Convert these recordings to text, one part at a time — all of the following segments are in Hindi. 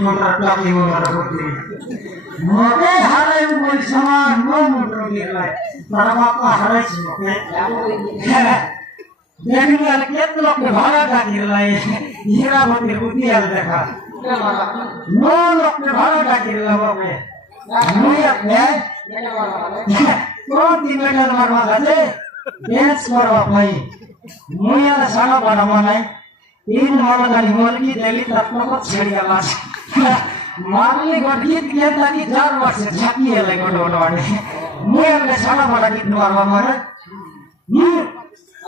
motor talking motor putri. Moke harai umur sama no motor nilai. Para apa harai sih moke? Jadi kalau kita loh ke bawah dah nilai. Hira putri putri ada dekha. No loh ke bawah dah nilai moke. Mulia ya. Kau tinggal dalam rumah saja. Dance करो भाई मुझे तो सारा बड़ा मना है तीन माला गाली मोल की दिल्ली तक को छेड़िया लाश मारली गठित किया ताकि 4 वर्ष से झाकी है लेकिन डोडवाड़े मुझे तो सारा बड़ा कितना मारवा मारे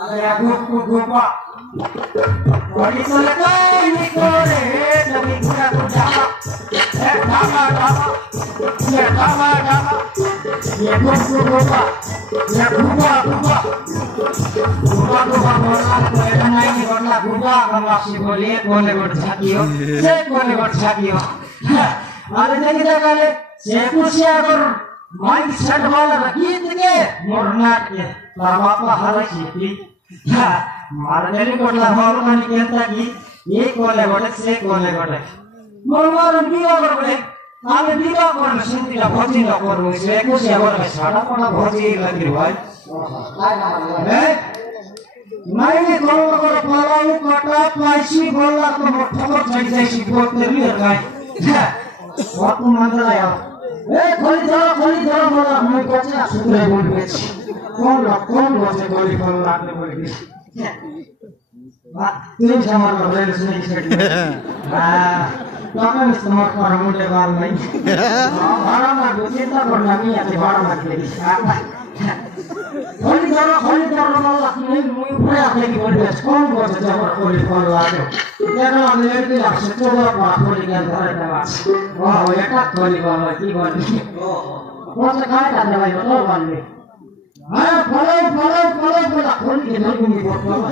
अरे गुप्पा बड़ी सलका निकोरे तभी गुड़ा गुड़ा ढाबा ये गुप्पा ya buka bola mengenai ini bola buka kalau si boleh bersakio saya boleh bersakio ada yang kita kali saya kusia main set bola lagi itu murnak ya lama apa hal sih ada yang bola bola kali kita lagi ये boleh saya boleh murmur dia boleh आगे दीवा पर सुनती ला भोजी ला पर मुझे कुछ या पर साड़ा पड़ा भोजी लगी भाई नहीं करो पलाऊ कटा पाइसी बोला तो ठोकर चढ़ जाए सी बोल तेरी लगाए बहुत मंदला यार खोली जरा बोला मैं कैसे सुधरे बोल बेच कौन बोलते गोली पर लागने बोली तुम समार कर रहे सुने की set Jangan istimewa orang muda baru ini. Orang lagi cinta bernami ya si orang lagi lagi. Kali jaro malah ini mui pernah lagi berdua. Kau buat sejauh kali lagi. Jangan lagi lagi lah. Secoba pak kali yang terdekat. Wah ya tak kali lagi balik. Kau sekarang ada lagi betul balik. Follow kali kita lagi buat.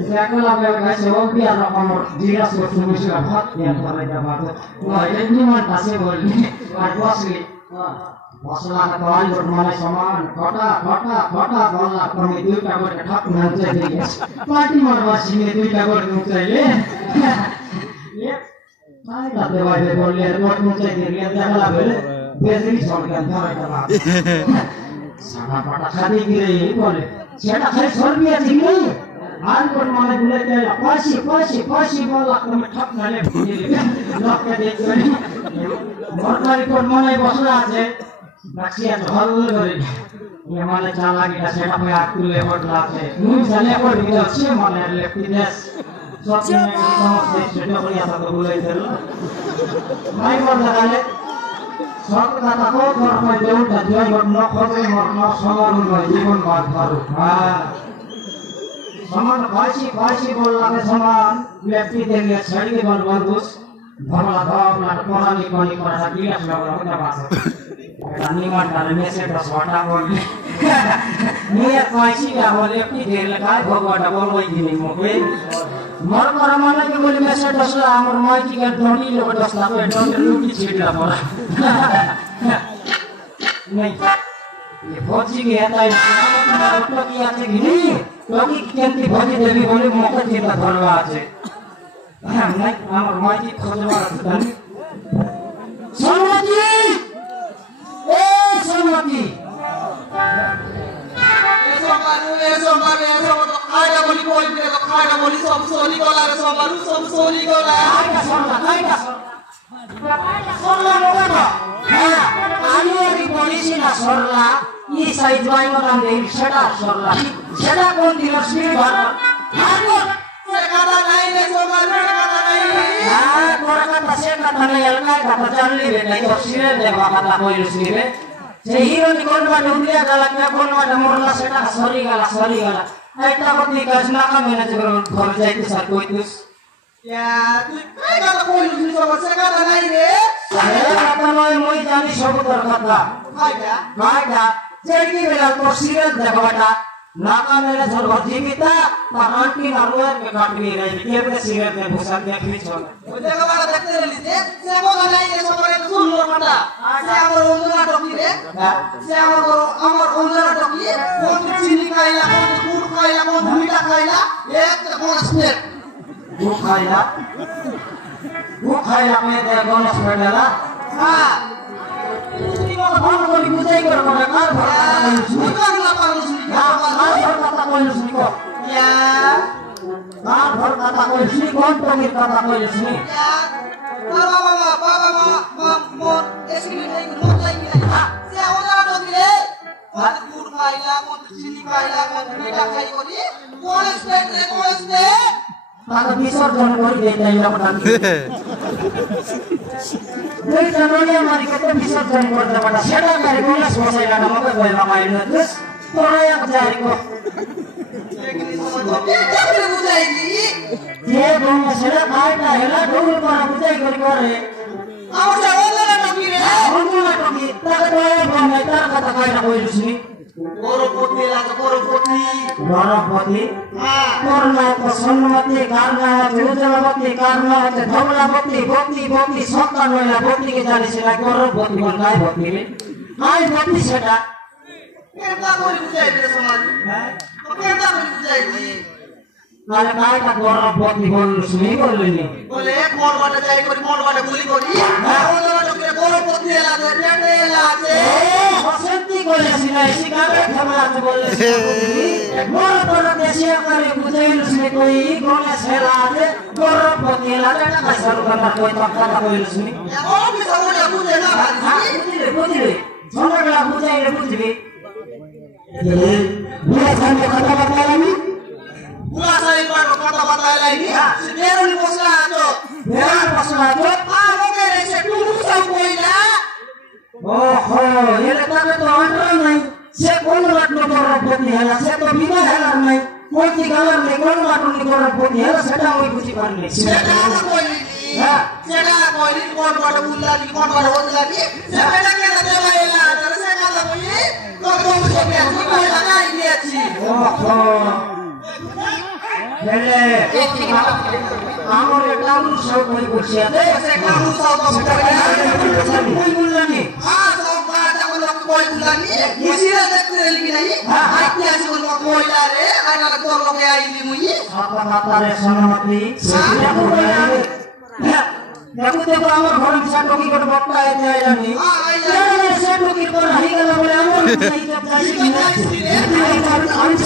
Saya lagi kasih hobi anak nomor dia suruh suruh hak yang terlihat banget. Wah ini mana kasih boleh. Aku asli. Masalah kawan bermain samaan. Kota bola permitu kabar ketak nanti dia. Parti marwasi itu kabar nanti le. Ya. Saya tak boleh nanti dia jangan lagi. Biasa soalnya terlihat. Sama pada kali ini boleh. Saya tak saya soalnya tinggi. Angkut mana boleh dia pasi bola kami tak nale begini, nak dia jadi, mortal ikut mana boslah aje, naksiat hal dari, yang mana cara kita set up ya aku lewat lah je, mungkin lewat kita sih mana fitness, soalnya kita set up ya satu bulan itu, mai mana kali, soal kata kau orang jauh dan jauh bernak orang sama rumah jiwan baru, समान फाइसी बोल लगे समान व्यक्ति देंगे छड़ी के बल बंदूस भरला दाव ना कोरानी पड़ा गिलास लगा होता बात रानी मार डाले में से 10 वाटा बोल ये फाइसी का बोल व्यक्ति देर लगा भगवान बोल वही नहीं मोके मर माना के बोले में से 10 ला हमर माई की के धोनी लोग 10 लाख पे डॉलर लूटी छीटला पड़ा नहीं ये फौजी के आता है तो की आते गिनी Lagi kianti bhaji devi bole moka cinta dharwa aje. Naik amar maji khojwa dan. Sarmati, Sarmati. Eso kaya boli sob soli kola re sob soli kola. Aika sorla moga. Ani ori polisi na sorla. Ini saya jual orang dari Seda. Seda pun tidak sendiri barang. Aku sekata naik sobat sekata naik. Orang kata sekata naik kata Charlie benda itu sendiri deh kata kau itu sendiri. Sehingga di konwa dunia galaknya konwa demorla Seda sorry galak. Kita pasti kasih nakam manajer kerja itu satu itu. Ya, kata kau itu sobat sekata naik deh. Saya kata mau jadi sobat terkata. Baiklah. Jadi bila kursiran jaga naka मेरा सर्वोच्च kita पारण की नरुआर के काटनी रही ये पे सिगरेट में भूसा के बीच में मुझे का बात देखते रही से वो गलाई ये सब करे सुन लो मता से हमर उंगला टोकी रे से हमर उंगला टोकी कौन चीनी खाइला कौन गुड़ खाइला कौन मीठा खाइला एक कौन स्टेप गुड़ खाइला वो खाइला में ते गणेश भेटला হ্যাঁ তুমি মত ফোন করি বুঝাই করে করে কার ঘর কথা কইছিস বুঝলা পারলো শুনি কার ঘর কথা কইছিস কো ইয়া কার ঘর কথা কইছিস কোন টঙ্গির কথা কইছিস বাবা মন এসিলি নাই মন লাগি না সে ওলা ডগরে কত গুড় খাইলা কত চিনি খাইলা কত মিঠা খাই করি কলেজ রে তাকে বিসর্জন করে দেই তাই আমরা এই জনলে মারি কত বিসর্জন করতে পারা সেটা করে কলেজ বসাইলা আমাকে বইলা মাইনা দিস তোরা এক জারি কো যে বন্ধ সেটা খাইটা হেলা ঢোল করা বুঝাই করে আমার সে ওলা ডগরে অন্যরা টকি তাকে দয়া বন্ধ তার কথা কইনা কইছিস করপতি লাগে করপতি গণপতি হ্যাঁ করনা প্রসন্নমতি কারনা উজ্জ্বলমতি কারনা ধবলামতি ভক্তি ভক্তি সত্তা নইলা ভক্তিকে জানিস না গণপতি বল নাই ভক্তি রে নাই ভক্তি সেটা কেমন করে বুঝাই দে সমাজ হ্যাঁ কেমন করে বুঝাই দি মানে কাইটা গণপতি বল শুনি বললি বলে মন বাটা যাই করি মন বাটা গুলি করি ওলা ডগরে করপতি লাগে টেটে লাগে বসন্তি কইছিস না শিকারে থামলা তো বলছিস বড় বড় দেশে করে বুঝাইছিস কই গণেশ হেলাতে গণপতি লাগে না কাইসার কথা কই কথা কইছিস নি ও কি সবলে বুঝে না বুঝলি ছোটবেলা বুঝাইলে বুঝবি বুড়া সামনে কথা বললাম পুরা সাই পাটো কথা বাতাইলাই নি সে বেরুনি বসলা আছো বেড়ার বসলা তো আ লোকে রেছে টুকু সব কইলা ওহো এলে তবে তো অন্যায় নাই সে কোন লাটনো গণপতি হেলা সে তো বিনা হেলার নাই কোটি গালার নেই কোন লাটনি গণপতি হেলা সেটা ওই বুঝি পারলি সেটা কইলি হ্যাঁ সেটা কইলি কোন বাটা বুল্লানি কোন বাটা বদলানি সেটা কে না দেবাইলা তাহলে সে কথা কইলি তো তো সে কি কইলা না ইয়েছি ওহো হেলে আমার একটা সব কই করছি আছে সে কাম সব কই বললানি আ সব বাটা বল কই বুল্লানি মুসিরা দেখতে রেলি নাই আইতে আসি বল কইলা রে আইনা তোর লগে আইলি মুই সাতা মাতারে সনমতি দেখো দেখো আমার ঘরে বিশাল টকি করে বক্তা আইতে আইলানি সে টকির পর হাই গেল বলে আমার ইজ্জত যাইছি আমি